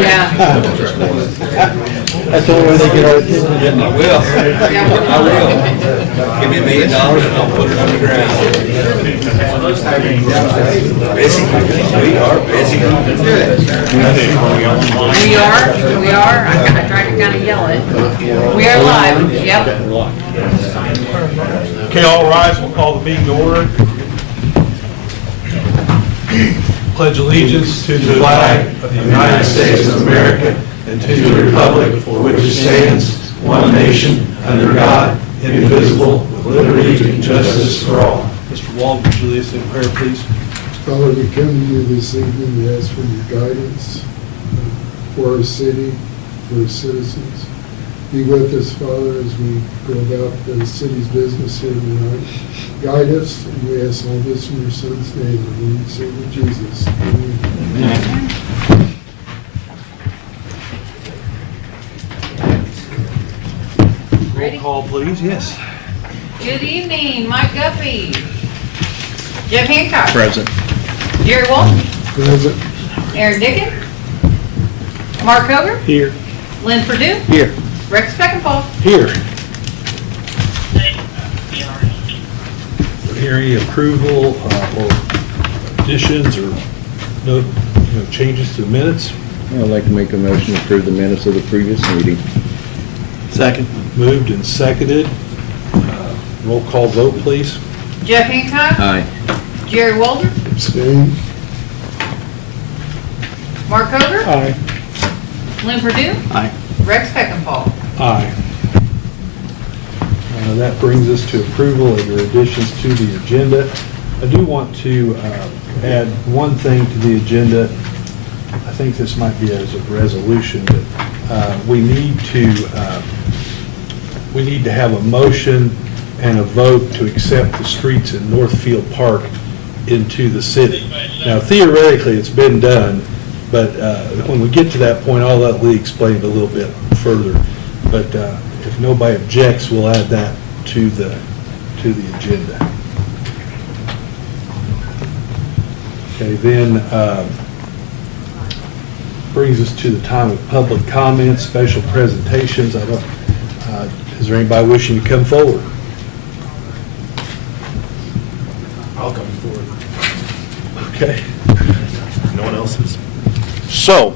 Yeah. That's the only way they get our attention. I will. I will. Give me $1 million and I'll put it on the ground. Busy. We are busy. We are. I tried to kind of yell it. We are live. Yep. Okay, all rise. We'll call the meeting to order. Pledge allegiance to the flag of the United States of America and to the republic for which it stands, one nation, under God, indivisible, with liberty and justice for all. Mr. Wald, would you lead us in prayer, please? Father, we come to you this evening, we ask for your guidance for our city, for our citizens. Be with us, Father, as we go about the city's business here tonight. Guide us, and we ask all this in your Son's name, our Lord and Savior Jesus. Amen. Ready? Roll call, please. Yes. Good evening, Mike Guffey. Jeff Hancock. Present. Jerry Walton. Present. Aaron Dickens. Mark Hoger. Here. Lynn Purdue. Here. Rex Speckenpaul. Here. Hear any approval or additions or no changes to the minutes? I'd like to make a motion to approve the minutes of the previous meeting. Second. Moved and seconded. Roll call vote, please. Jeff Hancock. Aye. Jerry Walter. Abstain. Mark Hoger. Aye. Lynn Purdue. Aye. Rex Speckenpaul. Aye. That brings us to approval of your additions to the agenda. I do want to add one thing to the agenda. I think this might be as a resolution, but we need to have a motion and a vote to accept the streets in Northfield Park into the city. Now, theoretically, it's been done, but when we get to that point, I'll let Lee explain it a little bit further. But if nobody objects, we'll add that to the agenda. Okay, then brings us to the time of public comments, special presentations. Is there anybody wishing to come forward? I'll come forward. Okay. No one else is. So,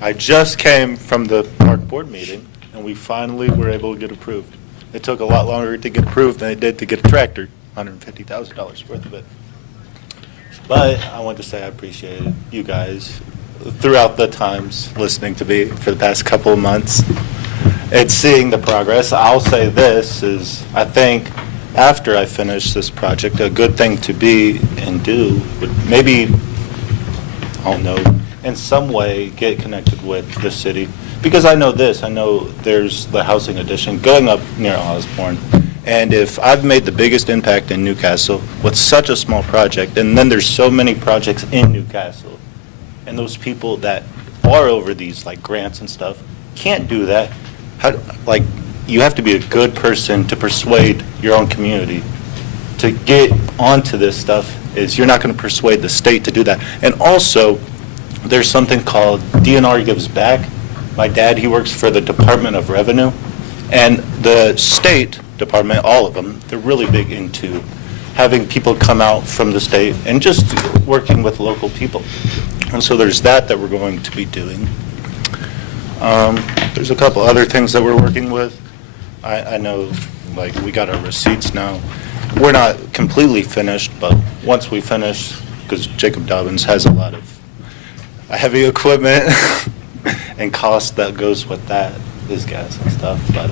I just came from the park board meeting, and we finally were able to get approved. It took a lot longer to get approved than it did to get a tractor, $150,000 worth of it. But I want to say I appreciate you guys throughout the times listening to me for the past couple of months. It's seeing the progress. I'll say this is, I think after I finish this project, a good thing to be and do would maybe, I don't know, in some way get connected with the city. Because I know this, I know there's the housing addition going up near Osborne. And if I've made the biggest impact in Newcastle with such a small project, and then there's so many projects in Newcastle, and those people that are over these like grants and stuff can't do that, you have to be a good person to persuade your own community to get onto this stuff. Is you're not going to persuade the state to do that. And also, there's something called DNR Gives Back. My dad, he works for the Department of Revenue, and the state department, all of them, they're really big into having people come out from the state and just working with local people. And so there's that we're going to be doing. There's a couple other things that we're working with. I know, like, we got our receipts now. We're not completely finished, but once we finish, because Jacob Dobbins has a lot of heavy equipment and cost that goes with that, his gas and stuff, but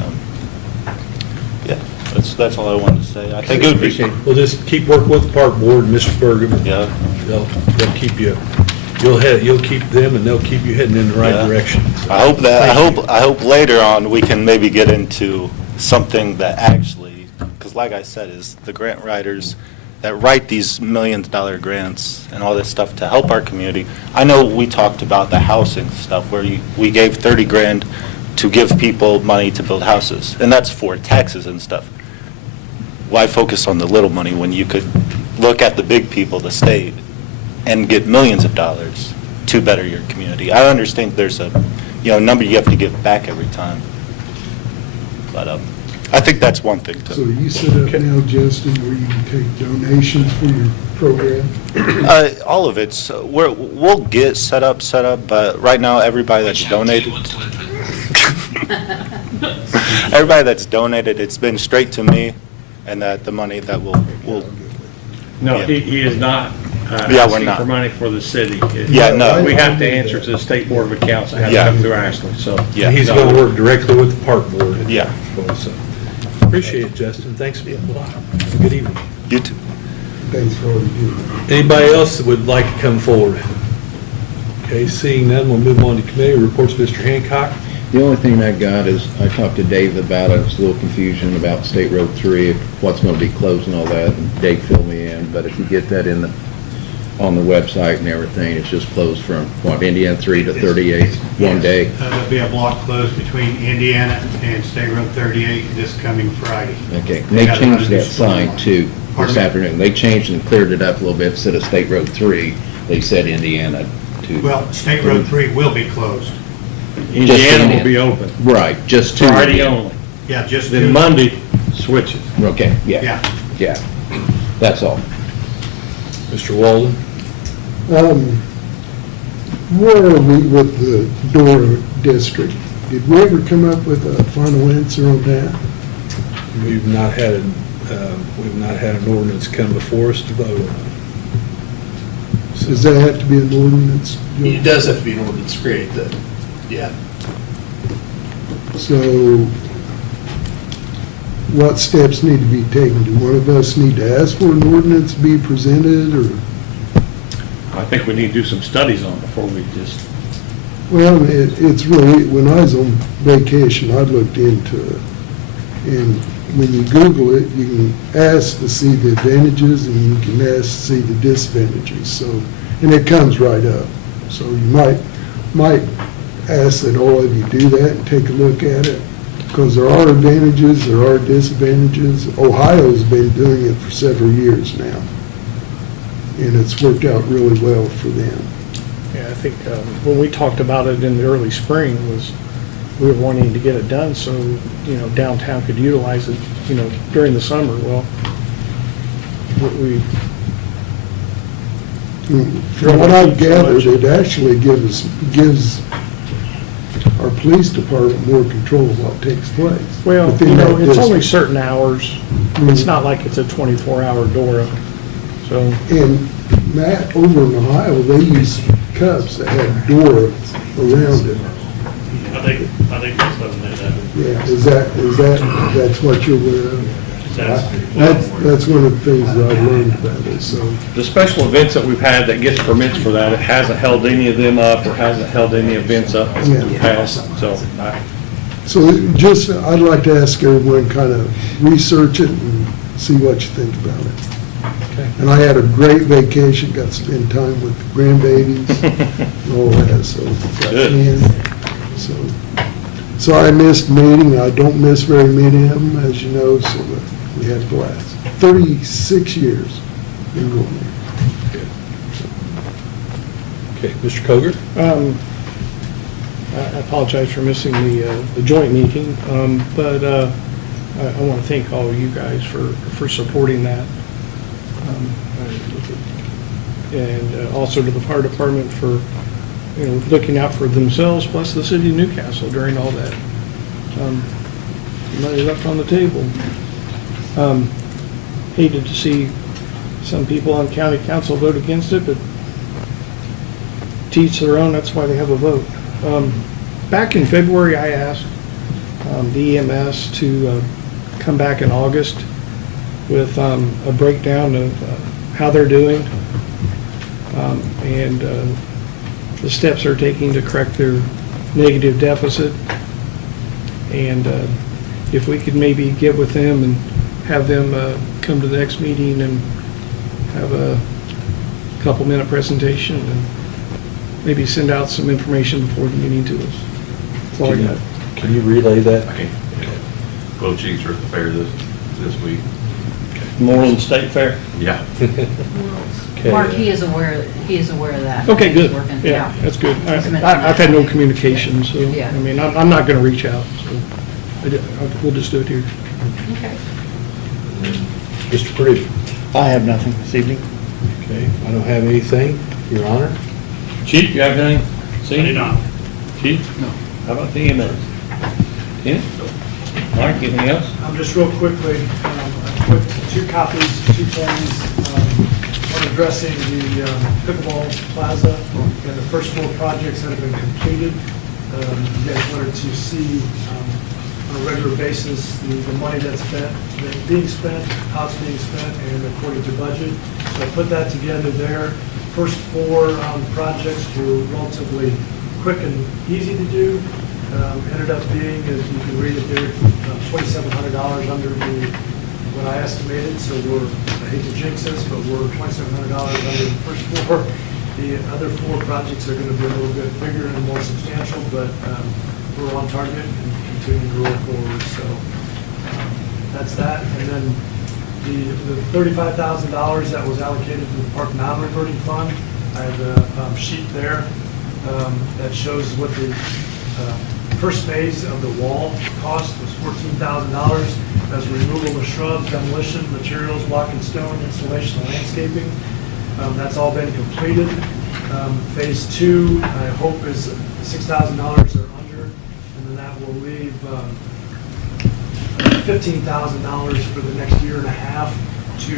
yeah, that's all I wanted to say. I think it would be, We'll just keep working with the park board and Mr. Bergman. yeah, They'll keep you, you'll keep them and they'll keep you heading in the right Yeah. direction. I hope later on we can maybe get into something that actually, because like I said, is the grant writers that write these million-dollar grants and all this stuff to help our community. I know we talked about the housing stuff where we gave 30 grand to give people money to build houses, and that's for taxes and stuff. Why focus on the little money when you could look at the big people, the state, and get millions of dollars to better your community? I understand there's a, number you have to give back every time. But I think that's one thing So too. you set up now, Justin, where you can take donations for your program? All of it's, we'll get set up, but right now, everybody that's donated, it's been straight to me, and that the money that will No, Yeah. he is not Yeah, we're asking not. for money for the city. Yeah, no. We have to answer to the State Board of Accounts and have to Yeah. come through Ashley, so. Yeah. He's going to work directly with the park board. Yeah. So, appreciate it, Justin. Thanks for being a lot. Have a good evening. You too. Thanks for all you do. Anybody else that would like to come forward? Okay, seeing none, we'll move on to committee reports. Mr. Hancock? The only thing I got is, I talked to Dave about it, it's a little confusion about State Road 3, what's going to be closed and all that, and Dave filled me in, but if you get that on the website and everything, it's just closed from, Indiana 3 to 38, one day. There'll be a block closed between Indiana and State Road 38 this coming Friday. Okay, and they changed that sign too Pardon this me? afternoon. They changed and cleared it up a little bit, instead of State Road 3, they said Indiana to. Well, State Road 3 will be closed. Indiana will be open, Right, just to. Friday only. Yeah, just Then to- Monday switches. Okay, yeah, Yeah. yeah, that's all. Mr. Walden? Where are we with the Dora district? Did we ever come up with a final answer on that? We've not had an ordinance come before us to vote on. Does that have to be an ordinance? It does have to be an ordinance to create the, yeah. So what steps need to be taken? Do one of us need to ask for an ordinance to be presented, or? I think we need to do some studies on it before we just, Well, it's really, when I was on vacation, I looked into it. And when you Google it, you can ask to see the advantages and you can ask to see the disadvantages. So, and it comes right up. So you might ask that all of you do that and take a look at it. Because there are advantages, there are disadvantages. Ohio's been doing it for several years now. And it's worked out really well for them. Yeah, I think when we talked about it in the early spring was we were wanting to get it done so, downtown could utilize it, during the summer. Well, we, From what I've gathered, it actually gives our police department more control of what takes place. well, within that it's only district. certain hours. It's not like it's a 24-hour DORA, so. And Matt, over in Ohio, they use cups that have Dora around it. I think that's something that, Yeah, that's what you're aware of? That's one of the things that I've learned about it, so. the special events that we've had that gets permits for that, it hasn't held any of them up or hasn't held any events up in the past, so So just, I'd like to ask everyone kind of research it and see what you think about it. Okay. And I had a great vacation, got to spend time with the grandbabies and all that, so. Good. And so I missed a meeting, I don't miss very many of them, as you know, so we had a blast. 36 years been going there. Okay, Mr. Koger? I apologize for missing the joint meeting, but I want to thank all of you guys for supporting that. And also to the fire department for, looking out for themselves, plus the city of Newcastle during all that. Money left on the table. Hated to see some people on county council vote against it, but to each their own, that's why they have a vote. Back in February, I asked the EMS to come back in August with a breakdown of how they're doing and the steps they're taking to correct their negative deficit. And if we could maybe get with them and have them come to the next meeting and have a couple-minute presentation and maybe send out some information before the meeting to us. That's all I got. Can you relay that? Okay. Both chiefs are at the fair this week. Moreland State Fair. Yeah. Okay. Mark, he is aware of that. Okay, He's good. working, Yeah, that's good. He's mentioned I've had no that. communication, so, Yeah. I mean, I'm not going to reach out, so we'll just do it here. Okay. Mr. Purdue? I have nothing this evening. Okay, I don't have anything, Your Honor. Chief, you have anything? See? I do not. Chief? No. How about the EMS? Tim? Mike, anything else? Just real quickly, I put 2 copies, 2 things, one addressing the pickleball plaza and the first 4 projects that have been completed. You guys wanted to see on a regular basis the money that's being spent, how it's being spent, and according to budget. So I put that together there. First 4 projects were relatively quick and easy to do. Ended up being, as you can read it there, $2,700 under what I estimated. So I hate to jinx this, but we're $2,700 under the first 4. The other 4 projects are going to be a little bit bigger and more substantial, but we're on target and continuing to roll forward. So that's that. And then the $35,000 that was allocated to the park non-reverting fund, I have a sheet there that shows what the first phase of the wall cost was $14,000. That's removal of shrubs, demolition, materials, block and stone, installation, and landscaping. That's all been completed. Phase 2, I hope, is $6,000 or under, and then that will leave $15,000 for the next year and a half to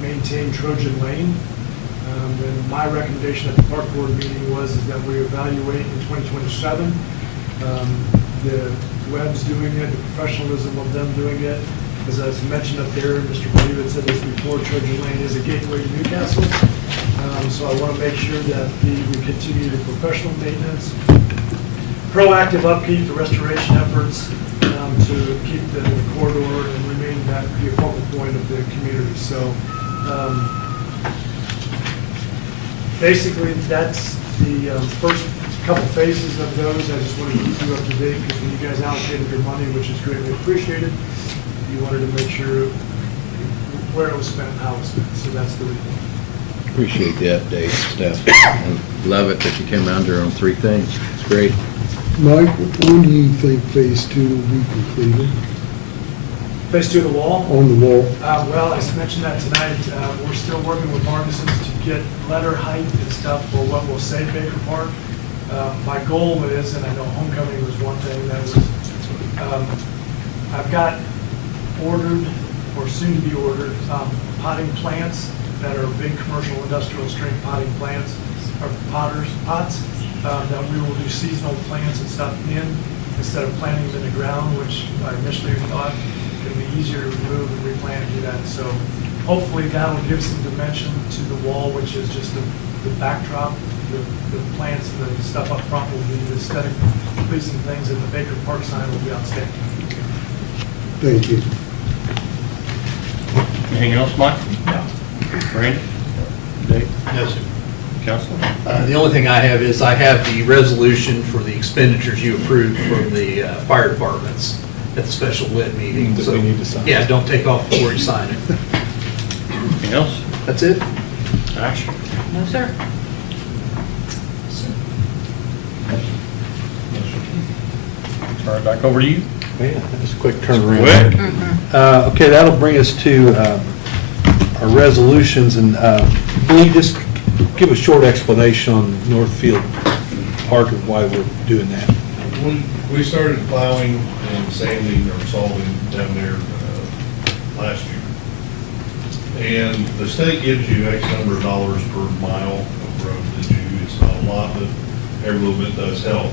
maintain Trojan Lane. And my recommendation at the park board meeting was that we evaluate in 2027. The Webb's doing it, the professionalism of them doing it. As I mentioned up there, Mr. Believe had said this before, Trojan Lane is a gateway to Newcastle. So I want to make sure that we continue the professional maintenance, proactive upkeep, the restoration efforts to keep the corridor and remain that be a focal point of the community. So basically, that's the first couple phases of those. I just wanted to keep you up to date because when you guys allocated your money, which is greatly appreciated, you wanted to make sure where it was spent and how it was spent. So that's the report. Appreciate the update and stuff. And love it that you came around there on 3 things. It's great. Mike, when do you think phase 2 will be completed Phase 2 of the wall. on the wall? Well, I mentioned that tonight. We're still working with Margison's to get letter height and stuff for what will say Baker Park. My goal is, and I know homecoming was one thing that was, I've got ordered or soon to be ordered potting plants that are big commercial industrial strength potting plants or pots that we will do seasonal plants and stuff in instead of planting them in the ground, which I initially thought it'd be easier to remove and replant and do that. So hopefully that will give some dimension to the wall, which is just the backdrop. The plants and the stuff up front will be the aesthetic pleasing things, and the Baker Park sign will be outstanding. Thank you. Anything else, Mike? No. Randy? Dave? Yes, sir. Council? The only thing I have is I have the resolution for the expenditures you approved from the fire departments at the special lit meeting. That So, we need to sign. yeah, don't take off before you sign it. Anything else? That's it. Ash? No, sir. Turn it back over to you. Man, that was a quick turnaround. Quick. Okay, that'll bring us to our resolutions, and Lee, just give a short explanation on Northfield Park and why we're doing that. We started plowing and sanding or salting down there last year. And the state gives you X number of dollars per mile of road that you, it's not a lot, but every little bit does help.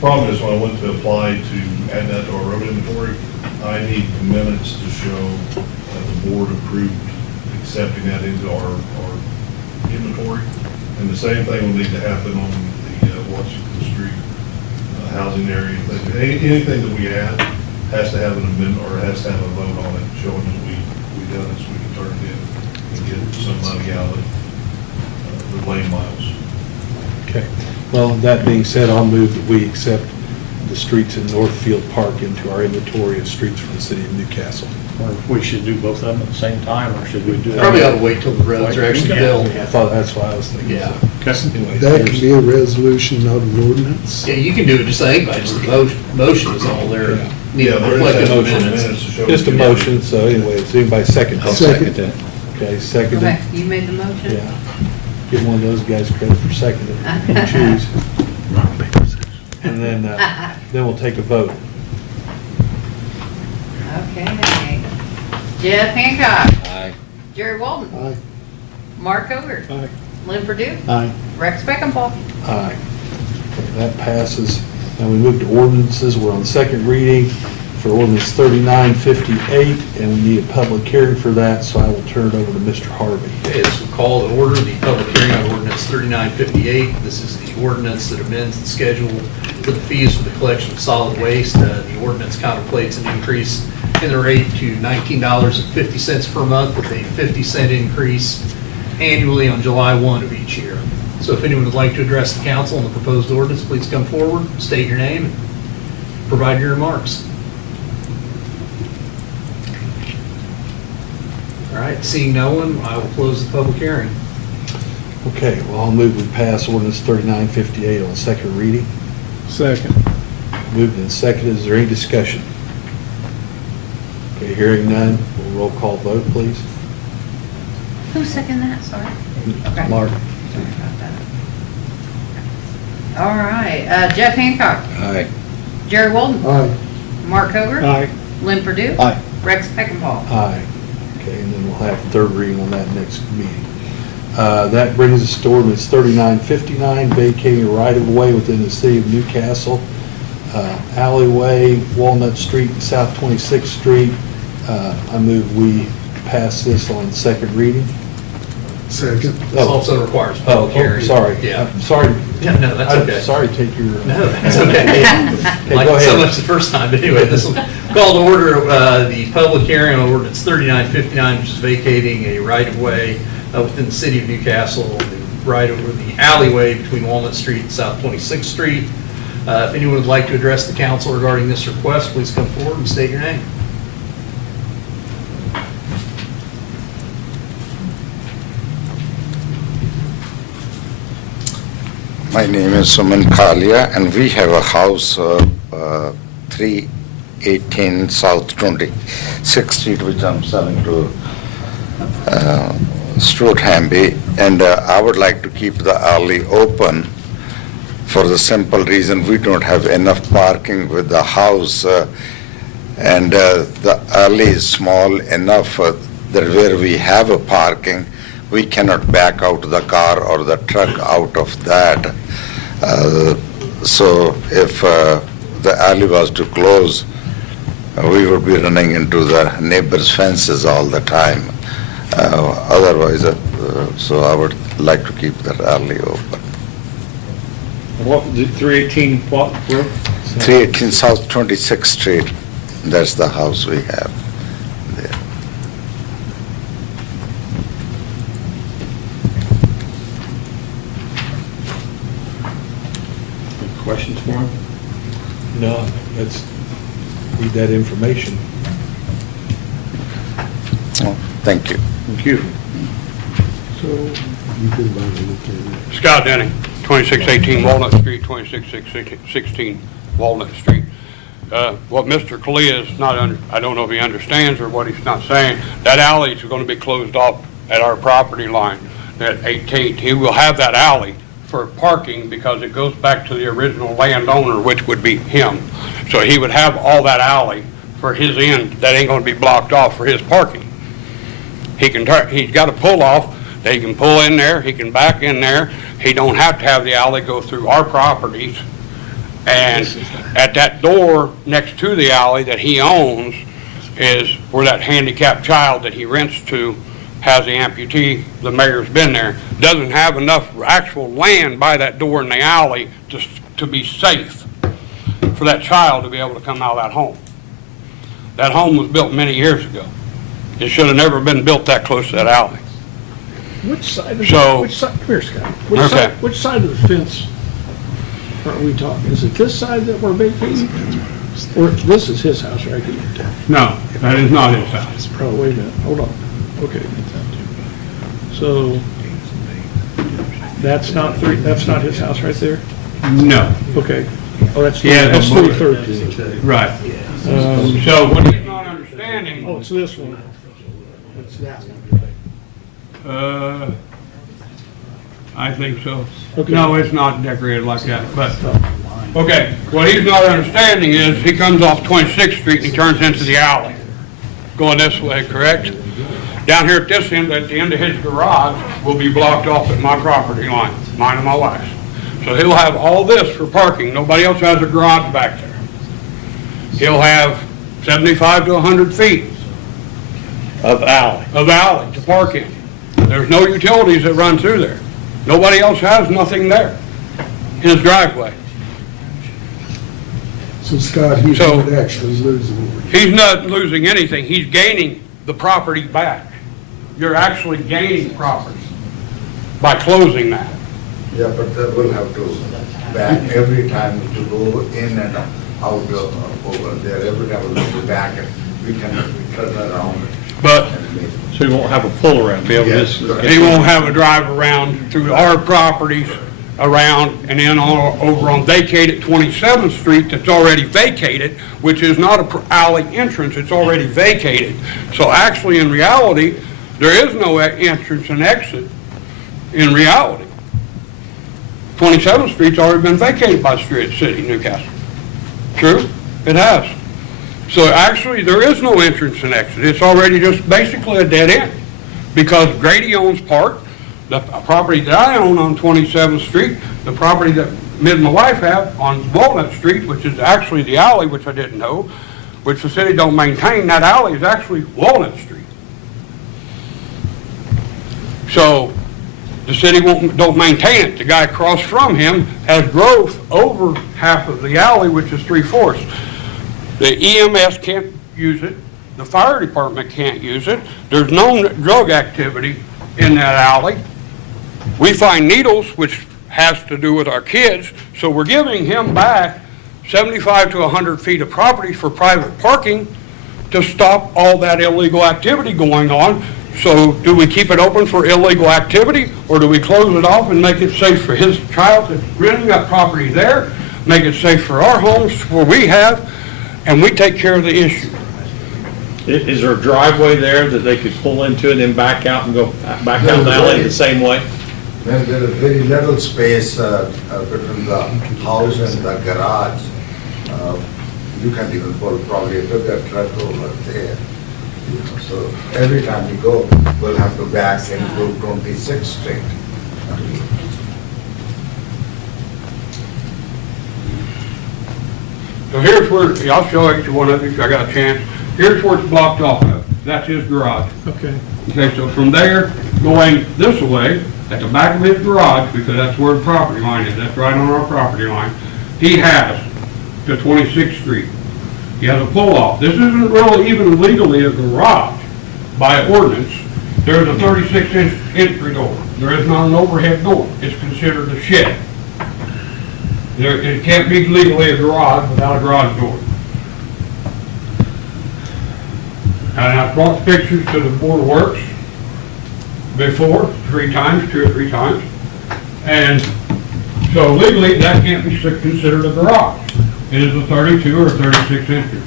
Problem is, when I went to apply to add that to our road inventory, I need the minutes to show that the board approved accepting that into our inventory. And the same thing will need to happen on the Washington Street housing area. Anything that we add has to have an amendment or has to have a vote on it showing that we done it so we can turn it in. get some money out of the lane miles. Okay. Well, that being said, I'll move that we accept the streets in Northfield Park into our inventory of streets for the city of Newcastle. Or if we should do both of them at the same time, or should we do it? Probably ought to wait till the roads are actually built. I thought that's what I was thinking. Yeah. Anyway, That can there's- be a resolution, not an ordinance. Yeah, you can do it just like, by just the motion is all there. Yeah. Need to Yeah, there is reflect a in the motion minutes. minutes to show Just a you. motion, so anyways, anybody second? I'll that? second that. Okay, seconded. Okay, you made the motion? Yeah. Give one of those guys credit for seconding. You choose. And then we'll take a vote. Okay. Jeff Hancock. Aye. Jerry Walden. Aye. Mark Ogre. Aye. Lynn Purdue. Aye. Rex Beckenpaul. Aye. Okay, that passes. Now we move to ordinances. We're on second reading for ordinance 3958, and we need a public hearing for that, so I will turn it over to Mr. Harvey. Okay, this will call to order the public hearing on ordinance 3958. This is the ordinance that amends the schedule for the fees for the collection of solid waste. The ordinance contemplates an increase in the rate to $19.50 per month with a 50-cent increase annually on July 1 of each year. So if anyone would like to address the council on the proposed ordinance, please come forward, state your name, and provide your remarks. All right, seeing no one, I will close the public hearing. Okay, well, I'll move we pass ordinance 3958 on second reading. Second. Moved and seconded. Is there any discussion? Okay, hearing none, we'll roll call vote, please. Who seconded that, sorry? Okay. Mark? Sorry about that. All right, Jeff Hancock. Aye. Jerry Walden. Aye. Mark Ogre. Aye. Lynn Purdue. Aye. Rex Beckenpaul. Aye. Okay, and then we'll have third reading on that next meeting. That brings us to ordinance 3959, vacating a right-of-way within the city of Newcastle, alleyway, Walnut Street and South 26th Street. I move we pass this on second reading. Second. This also requires public hearing. Sorry. Yeah. I'm sorry. Yeah, no, that's okay. I'm sorry to take your... No, that's okay. Like go so ahead. much the first time, but anyway, this will call to order the public hearing on ordinance 3959, which is vacating a right-of-way within the city of Newcastle, the right over the alleyway between Walnut Street and South 26th Street. If anyone would like to address the council regarding this request, please come forward and state your name. My name is Suman Kalia, and we have a house, 318 South 26th Street, which I'm selling to Stuart Hamby, and I would like to keep the alley open for the simple reason we don't have enough parking with the house, and the alley is small enough that where we have a parking, we cannot back out the car or the truck out of that. So if the alley was to close, we would be running into the neighbors' fences all the time. Otherwise, so I would like to keep that alley open. What, the 318 what, road? 318 South 26th Street, that's the house we have there. Any questions for him? No, let's need that information. Oh, thank you. Thank you. So, You can buy it. Scott Denning, 2618 Walnut Street, 2616 Walnut Street. What Mr. Kalia is not, I don't know if he understands or what he's not saying, that alley is going to be closed off at our property line at 18th. He will have that alley for parking because it goes back to the original landowner, which would be him. So he would have all that alley for his end. That ain't going to be blocked off for his parking. He can he's got a pull off. They can pull in there, he can back in there. He don't have to have the alley go through our properties. And at that door next to the alley that he owns is where that handicapped child that he rents to has the amputee. The mayor's been there. Doesn't have enough actual land by that door in the alley to be safe for that child to be able to come out of that home. That home was built many years ago. It should have never been built that close to that alley. Which side of, So- which side, come here, Scott. Okay. Which side of the fence are we talking? Is it this side that we're vacating? Or this is his house right here? No, that is not his house. Oh, wait a minute, hold on. Okay. So, that's not his house right there? No. Okay. Oh, that's, Yeah, that's that's- 313. Right. So what he's not understanding, Oh, it's this one. It's that one. I think so. Okay. No, it's not decorated like that, but, okay, what he's not understanding is he comes off 26th Street and he turns into the alley, going this way, correct? Down here at this end, at the end of his garage, will be blocked off at my property line, mine and my wife's. So he'll have all this for parking. Nobody else has a garage back there. He'll have 75 to 100 feet Of alley. of alley to park in. There's no utilities that run through there. Nobody else has nothing there in his driveway. So Scott, he's So- not actually losing. He's not losing anything. He's gaining the property back. You're actually gaining property by closing that. Yeah, but we'll have to back every time to go in and out over there. Every time we'll go back and we can turn around. But So you won't have a pull around, be able to Yes. just. he won't have a drive around through our properties around and then over on vacated 27th Street that's already vacated, which is not a alley entrance, it's already vacated. So actually, in reality, there is no entrance and exit in reality. 27th Street's already been vacated by the city of Newcastle. True? It has. So actually, there is no entrance and exit. It's already just basically a dead end. Because Grady owns part, the property that I own on 27th Street, the property that me and my wife have on Walnut Street, which is actually the alley, which I didn't know, which the city don't maintain, that alley is actually Walnut Street. So, the city don't maintain it. The guy across from him has growth over half of the alley, which is 3/4. The EMS can't use it. The fire department can't use it. There's no drug activity in that alley. We find needles, which has to do with our kids, so we're giving him back 75 to 100 feet of property for private parking to stop all that illegal activity going on. So do we keep it open for illegal activity, or do we close it off and make it safe for his child that's renting that property there, make it safe for our homes where we have, and we take care of the issue? Is there a driveway there that they could pull into and then back out and go back down the alley the same way? Well, there is very little space between the house and the garage. You can't even pull probably a bigger truck over there. You know, so every time we go, we'll have to back and go 26th Street. So here's where, I'll show each one of you if I got a chance. Here's where it's blocked off of. That's his garage. Okay. Okay, so from there, going this way, at the back of his garage, because that's where the property line is, that's right on our property line, he has to 26th Street. He has a pull-off. This isn't really even legally a garage by ordinance. There's a 36-inch entry door. There is not an overhead door. It's considered a shed. It can't be legally a garage without a garage door. And I brought pictures to the Board of Works before, 2 or 3 times. And so legally, that can't be considered a garage. It is a 32 or 36 inches.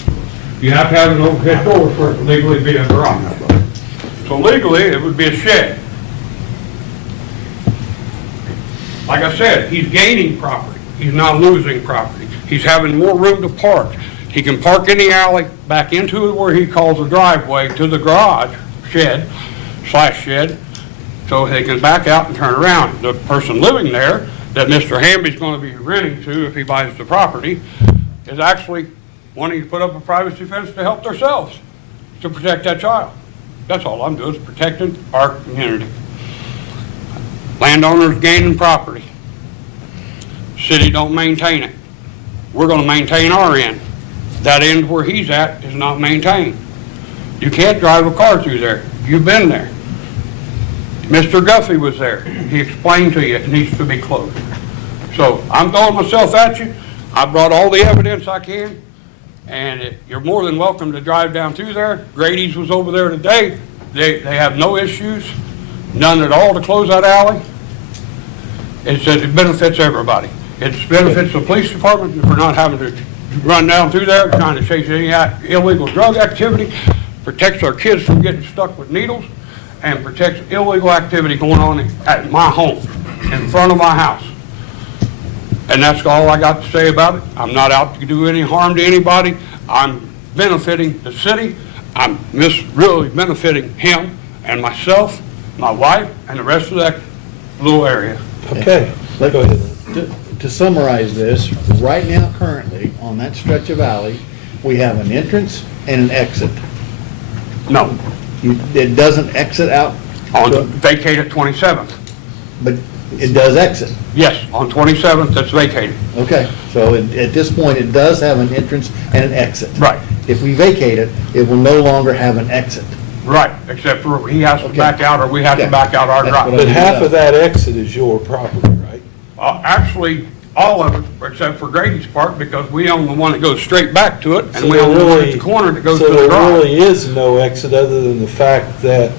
You have to have an overhead door for it to legally be a garage. So legally, it would be a shed. Like I said, he's gaining property. He's not losing property. He's having more room to park. He can park in the alley, back into where he calls a driveway, to the garage, shed, so they can back out and turn around. The person living there, that Mr. Hamby's going to be renting to if he buys the property, is actually wanting to put up a privacy fence to help themselves, to protect that child. That's all I'm doing, is protecting our community. Landowners gaining property. City don't maintain it. We're going to maintain our end. That end where he's at is not maintained. You can't drive a car through there. You've been there. Mr. Guffey was there. He explained to you it needs to be closed. So I'm throwing myself at you. I brought all the evidence I can, and you're more than welcome to drive down through there. Grady's was over there today. They have no issues, none at all to close that alley. It says it benefits everybody. It benefits the police department for not having to run down through there trying to chase any illegal drug activity, protects our kids from getting stuck with needles, and protects illegal activity going on at my home, in front of my house. And that's all I got to say about it. I'm not out to do any harm to anybody. I'm benefiting the city. I'm really benefiting him and myself, my wife, and the rest of that little area. Okay, go ahead. To summarize this, right now, currently, on that stretch of alley, we have an entrance and an exit. No. It doesn't exit out? Vacate at 27th. But it does exit? Yes, on 27th, that's vacated. Okay, so at this point, it does have an entrance and an exit. Right. If we vacate it, it will no longer have an exit. Right, except for he has to back out or we have to back out our drive. But half of that exit is your property, right? Actually, all of it, except for Grady's part, because we own the one that goes straight back to it, and So we there own the one at really- the corner that goes to So the there drive. really is no exit other than the fact that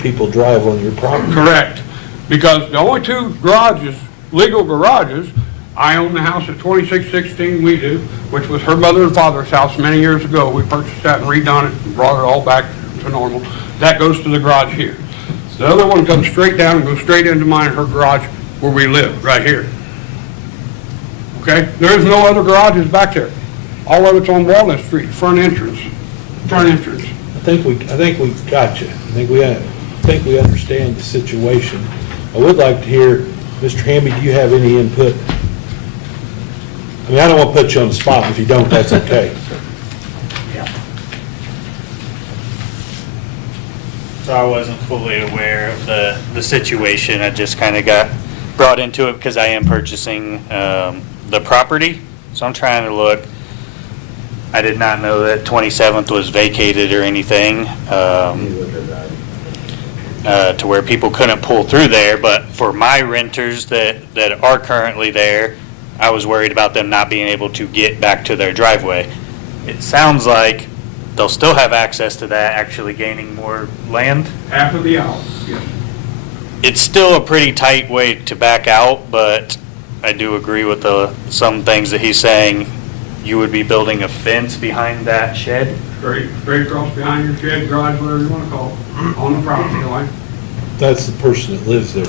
people drive on your property? Correct, because the only two garages, legal garages, I own the house at 2616, we do, which was her mother and father's house many years ago. We purchased that and redone it and brought it all back to normal. That goes to the garage here. The other one comes straight down and goes straight into mine, her garage, where we live, right here. Okay? There is no other garages back there. All of it's on Walnut Street, front entrance. Front entrance. I think we got you. I think we understand the situation. I would like to hear, Mr. Hamby, do you have any input? I mean, I don't want to put you on the spot. If you don't, that's okay. So I wasn't fully aware of the situation. I just kind of got brought into it because I am purchasing the property. So I'm trying to look. I did not know that 27th was vacated or anything to where people couldn't pull through there. But for my renters that are currently there, I was worried about them not being able to get back to their driveway. It sounds like they'll still have access to that, actually gaining more land. Half of the hour, yes. It's still a pretty tight way to back out, but I do agree with some things that he's saying. You would be building a fence behind that shed? Straight across behind your shed, garage, whatever you want to call it, on the property line. That's the person that lives there.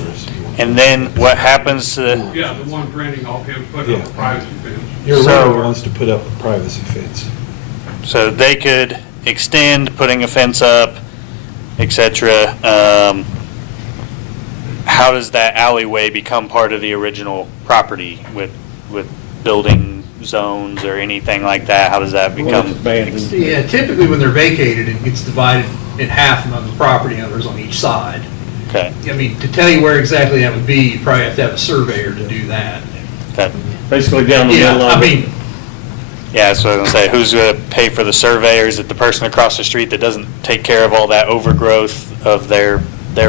And then what happens to... Yeah, the one renting off him, putting up a privacy fence. Your So- renter wants to put up a privacy fence. So they could extend putting a fence up, etc. How does that alleyway become part of the original property with building zones or anything like that? How does that become? Yeah, typically when they're vacated, it gets divided in half among the property owners on each side. Okay. I mean, to tell you where exactly that would be, you probably have to have a surveyor to do that. Okay. Basically down the middle Yeah, of I it. mean, Yeah, so I was gonna say, who's gonna pay for the surveyor? Is it the person across the street that doesn't take care of all that overgrowth of their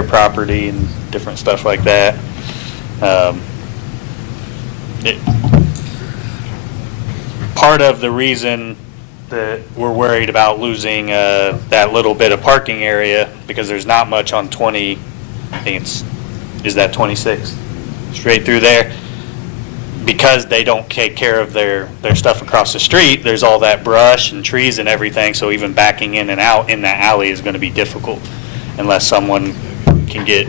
property and different stuff like that? Part of the reason that we're worried about losing that little bit of parking area, because there's not much on 20, I think is that 26? Straight through there. Because they don't take care of their stuff across the street, there's all that brush and trees and everything, so even backing in and out in that alley is going to be difficult unless someone can get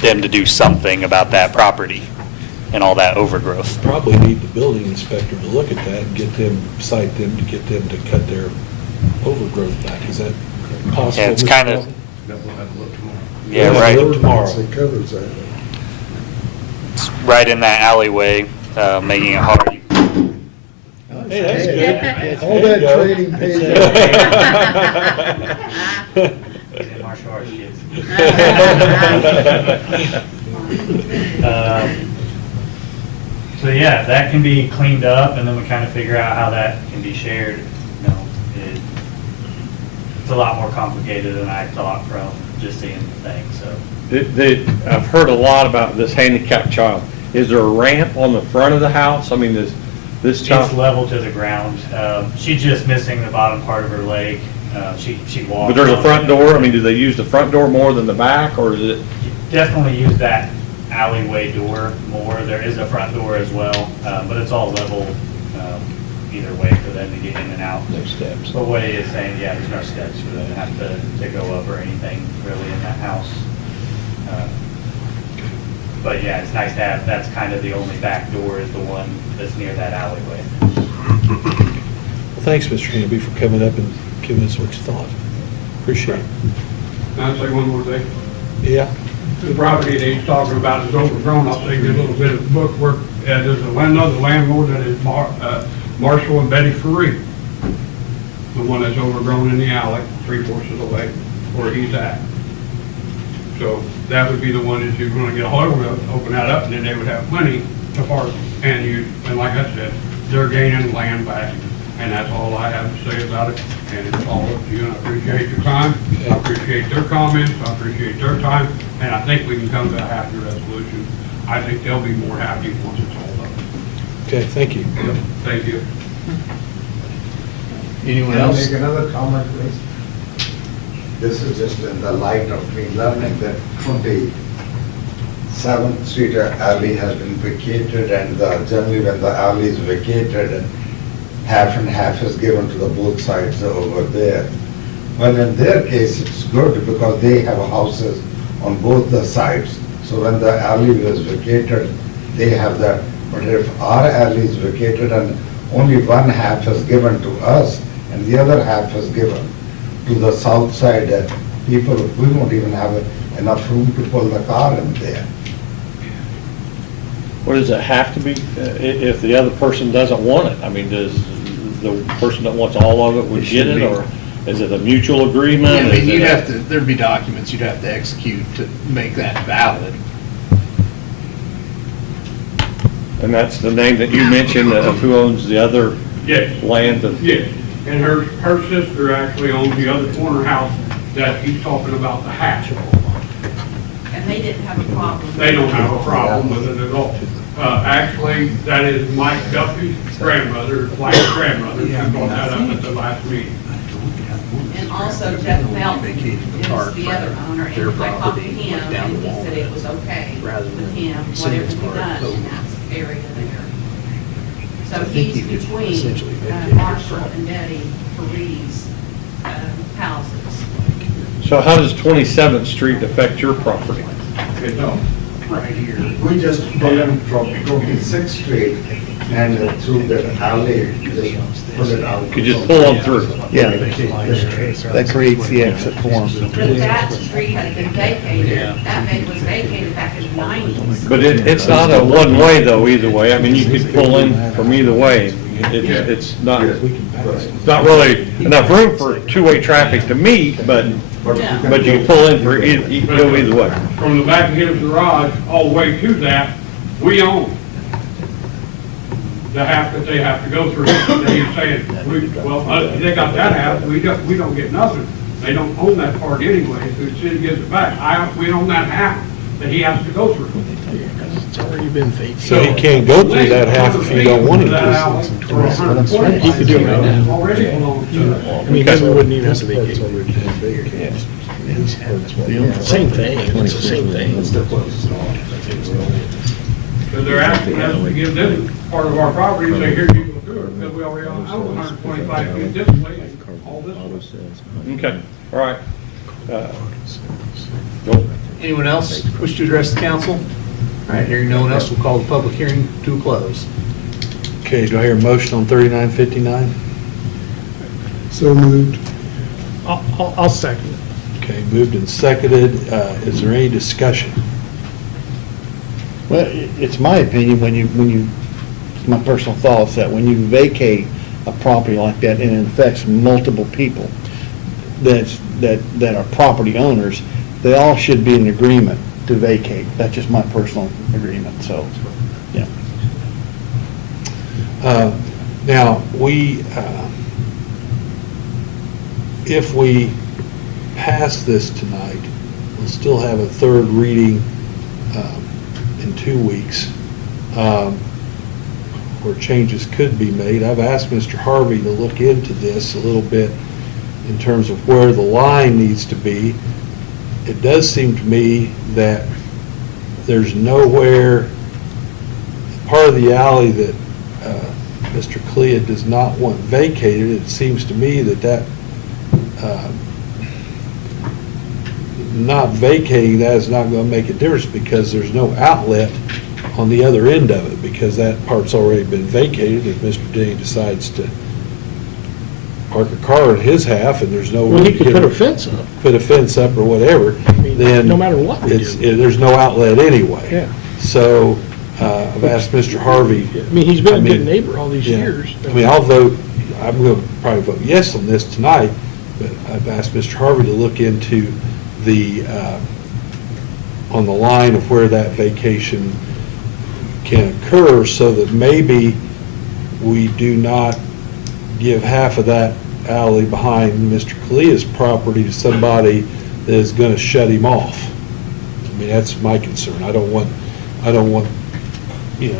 them to do something about that property and all that overgrowth. Probably need the building inspector to look at that and cite them to get them to cut their overgrowth back. Is that possible? Yeah, it's Mr. kind of, Baldwin? yeah, We'll have right. to look tomorrow. It covers that. It's right in that alleyway, making it hard. Hey, that's good. All There you that go. training pays Martial arts kids. So yeah, that can be cleaned up, and then we kind of figure out how that can be shared. It's a lot more complicated than I thought from just seeing the thing, so. I've heard a lot about this handicapped child. Is there a ramp on the front of the house? I mean, this It's child, level to the ground. She's just missing the bottom part of her leg. She walks. but there's a front door? I mean, do they use the front door more than the back, or is it? Definitely use that alleyway door more. There is a front door as well, but it's all level either way for them to get in and out. No steps. But what he is saying, yeah, there's no steps for them to have to go up or anything really in that house. But yeah, it's nice to have, that's kind of the only back door is the one that's near that alleyway. Well, thanks, Mr. Hamby, for coming up and giving us what you thought. Appreciate it. Can I say one more thing? Yeah? The property that he's talking about is overgrown. I'll say a little bit of bookwork. There's another landlord that is Marshall and Betty Ferree. The one that's overgrown in the alley, 3/4 of the way where he's at. So that would be the one that you're gonna get a hold of, open that up, and then they would have plenty to park. And like I said, they're gaining land back, and that's all I have to say about it. And it's all up to you, and I appreciate your time, I appreciate their comments, I appreciate their time, and I think we can come to a happy resolution. I think they'll be more happy once it's all done. Okay, thank you. Thank you. Anyone Can I else? make another comment, please? This is just in the light of me learning that 27th Street alley has been vacated, and generally when the alley is vacated, and half is given to the both sides over there. Well, in their case, it's good because they have houses on both the sides. So when the alley was vacated, they have that. But if our alley is vacated and only one half is given to us, and the other half is given to the south side, people, we won't even have enough room to pull the car in there. What does it have to be, if the other person doesn't want it? I mean, does the person that wants all of it would It get should it, be. or is it a mutual agreement? Yeah, I mean, Is you'd it a- have to, there'd be documents you'd have to execute to make that valid. And that's the name that you mentioned, of who owns the other Yes. land of? Yes, and her sister actually owns the other corner house that he's talking about, the hatch. And they didn't have a problem. They don't have a problem with it at all. Actually, that is Mike Duffy's grandmother, wife's grandmother, who brought that up at the last meeting. And also Jeff Melton is the other owner, and I talked to him, and he said it was okay with him, whatever he done in that area there. So he's between Marshall and Betty Ferree's houses. So how does 27th Street affect your property? Right here. We just pull in from 26th Street and through the alley, just pull it out. You just pull them through? Yeah, that creates the exit for them. But that street has been vacated, that was vacated back in the 90s. But it's not a one-way though, either way. I mean, you could pull in from either way. It's not really enough room for two-way traffic to meet, but you can pull in for, you can go either way. From the back of his garage all the way to that, we own the half that they have to go through. They're saying, they got that half, we don't get nothing. They don't own that part anyway, so the city gives it back. We own that half that he has to go through. It's already been vacated. So he can't go through that half if you don't want him That to. alley for 120. He could do it right now. Already belongs to us. I mean, then we wouldn't even have to vacate. Same thing, it's the same thing. So they're asking us to give them part of our property, say, here, you go through it, because we already own 125 feet this way, and all this way. Okay, all right. Anyone else wish to address the council? All right, hearing no one else, we'll call the public hearing to a close. Okay, do I hear a motion on 3959? So moved. I'll second it. Okay, moved and seconded. Is there any discussion? Well, it's my opinion, my personal thoughts, that when you vacate a property like that and it affects multiple people that are property owners, they all should be in agreement to vacate. That's just my personal agreement, so, yeah. Now, if we pass this tonight, we'll still have a third reading in 2 weeks, where changes could be made. I've asked Mr. Harvey to look into this a little bit in terms of where the line needs to be. It does seem to me that there's nowhere, part of the alley that Mr. Clea does not want vacated. It seems to me that not vacating that is not going to make a difference, because there's no outlet on the other end of it, because that part's already been vacated. If Mr. Denny decides to park a car in his half and there's no. Well, he could put a fence up. Put a fence up or whatever, then. no matter what we do. There's no outlet anyway. Yeah. So I've asked Mr. Harvey. I mean, he's been a good neighbor all these years. I mean, I'm going to probably vote yes on this tonight, but I've asked Mr. Harvey to look into on the line of where that vacation can occur, so that maybe we do not give half of that alley behind Mr. Kalia's property to somebody that is going to shut him off. I mean, that's my concern. I don't want,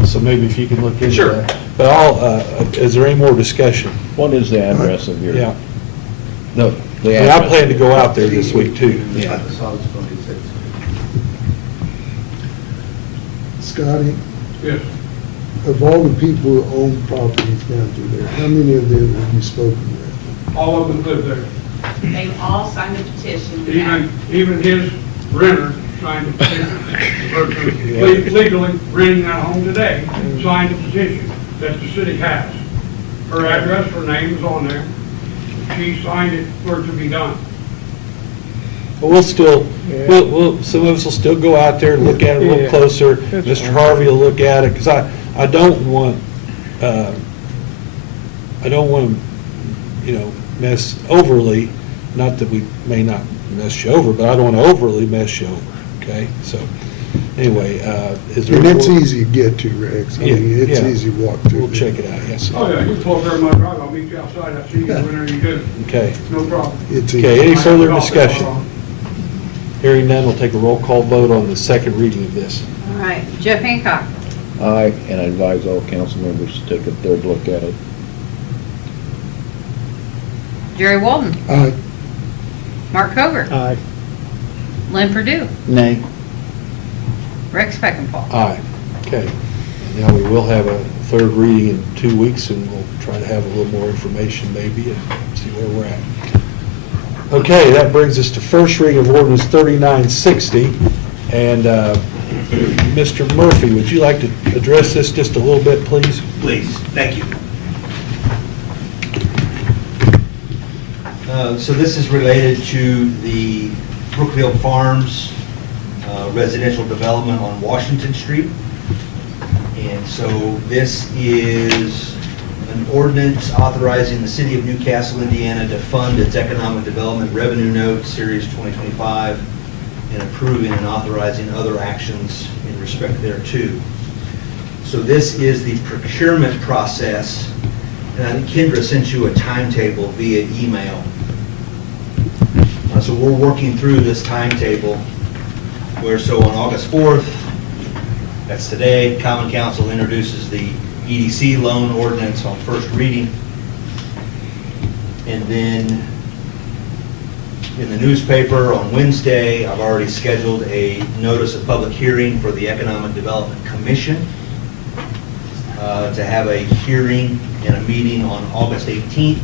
so maybe if you can look into that. But is there any more discussion? What is the address of your? Yeah. No, I plan to go out there this week too. Yeah. Scotty, Yes. of all the people who own properties down through there, how many of them have you spoken with? All of them live there. They've all signed a petition. We have- Even his renter signed a petition, the person legally renting that home today, signed a petition that the city has. Her address, her name is on there. She signed it for it to be done. But we'll still, some of us will still go out there and look at it a little closer. Mr. Harvey will look at it, because I don't want, mess overly, not that we may not mess you over, but I don't want to overly mess you over, okay? So, anyway, is there? And it's easy to get to, Rex. I mean, it's Yeah. easy to walk through. We'll check it out, yes. Oh, yeah, you pull up there in my drive, I'll meet you outside, I'll see you whenever you do. Okay. No problem. It's easy. Okay, any further discussion? Hearing none, we'll take a roll call vote on the second reading of this. All right, Jeff Hancock. Aye, and I advise all council members to take a third look at it. Jerry Walden. Aye. Mark Cover. Aye. Lynn Purdue. Nay. Rex Peckinpah. Aye. Okay. Now, we will have a third reading in 2 weeks, and we'll try to have a little more information maybe and see where we're at. Okay, that brings us to first reading of ordinance 3960. And Mr. Murphy, would you like to address this just a little bit, please? Please, thank you. So this is related to the Brookfield Farms residential development on Washington Street. And so this is an ordinance authorizing the city of Newcastle, Indiana to fund its economic development revenue note, Series 2025, and approving and authorizing other actions in respect thereto. So this is the procurement process, and I think Kendra sent you a timetable via email. So we're working through this timetable, where so on August 4th, that's today, Common Council introduces the EDC loan ordinance on first reading. And then in the newspaper on Wednesday, I've already scheduled a notice of public hearing for the Economic Development Commission to have a hearing and a meeting on August 18th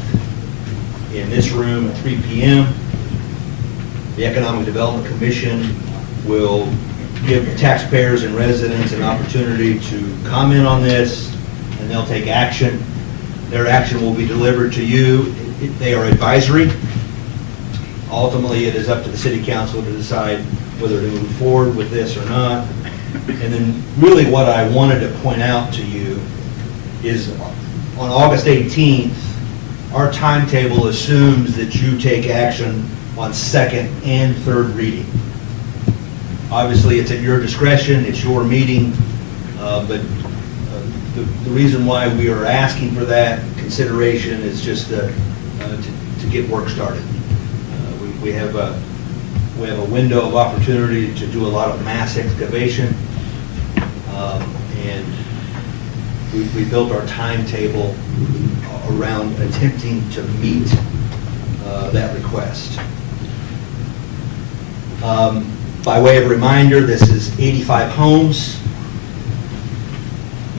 in this room at 3 p.m. The Economic Development Commission will give taxpayers and residents an opportunity to comment on this, and they'll take action. Their action will be delivered to you. They are advisory. Ultimately, it is up to the city council to decide whether to move forward with this or not. And then really what I wanted to point out to you is on August 18th, our timetable assumes that you take action on second and third reading. Obviously, it's at your discretion, it's your meeting, but the reason why we are asking for that consideration is just to get work started. We have We have a window of opportunity to do a lot of mass excavation. And we built our timetable around attempting to meet that request. By way of reminder, this is 85 homes.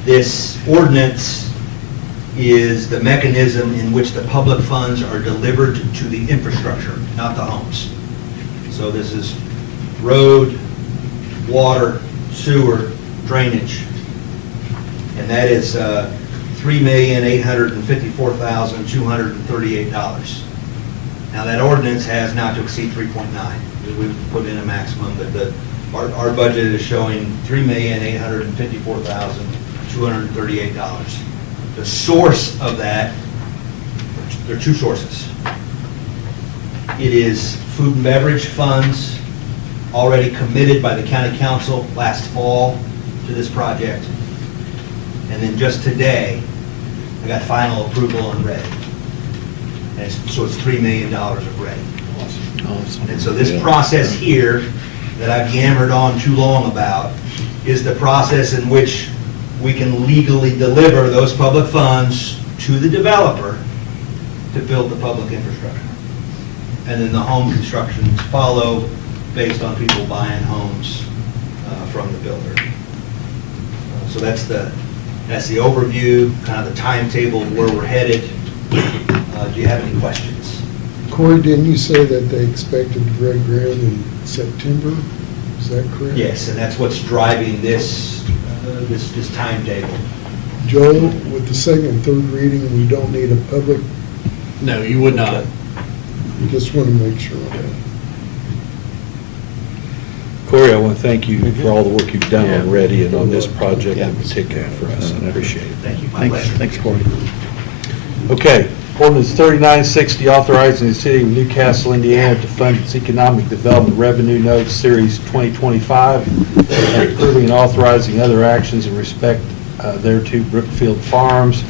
This ordinance is the mechanism in which the public funds are delivered to the infrastructure, not the homes. So this is road, water, sewer, drainage, and that is $3,854,238. Now, that ordinance has not to exceed 3.9. We've put in a maximum, but our budget is showing $3,854,238. The source of that, there are two sources. It is food and beverage funds already committed by the county council last fall to this project. And then just today, I got final approval on ready. And so it's $3 million of ready. Awesome. And so this process here that I've yammered on too long about is the process in which we can legally deliver those public funds to the developer to build the public infrastructure. And then the home constructions follow based on people buying homes from the builder. So that's the overview, kind of the timetable of where we're headed. Do you have any questions? Corey, didn't you say that they expected to break ground in September? Is that correct? Yes, and that's what's driving this timetable. Joel, with the second and third reading, we don't need a public? No, you would not. Just want to make sure of that. Corey, I want to thank you for all the work you've done Yeah. already and on this project in particular for us. I appreciate it. Thank you. My pleasure. Thanks, Corey. Okay, ordinance 3960, authorizing the city of Newcastle, Indiana to fund its economic development revenue notes, series 2025, and approving and authorizing other actions in respect thereto, Brookfield Farms.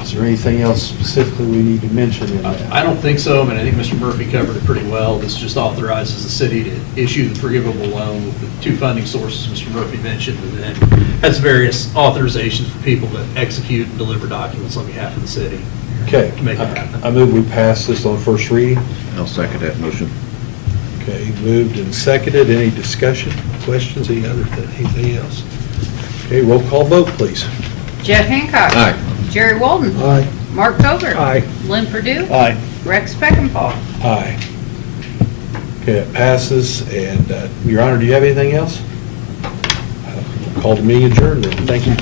Is there anything else specifically we need to mention in that? I don't think so. I mean, I think Mr. Murphy covered it pretty well. This just authorizes the city to issue the forgivable loan with the two funding sources Mr. Murphy mentioned, and then has various authorizations for people to execute and deliver documents on behalf of the city. Okay, To make it happen. I move we pass this on first reading. I'll second that motion. Okay, moved and seconded. Any discussion, questions, anything else? Okay, roll call vote, please. Jeff Hancock. Aye. Jerry Walden. Aye. Mark Koger. Aye. Lynn Purdue. Aye. Rex Speckenpaul. Aye. Okay, it passes, and Your Honor, do you have anything else? Call the meeting adjourned, then. Thank you.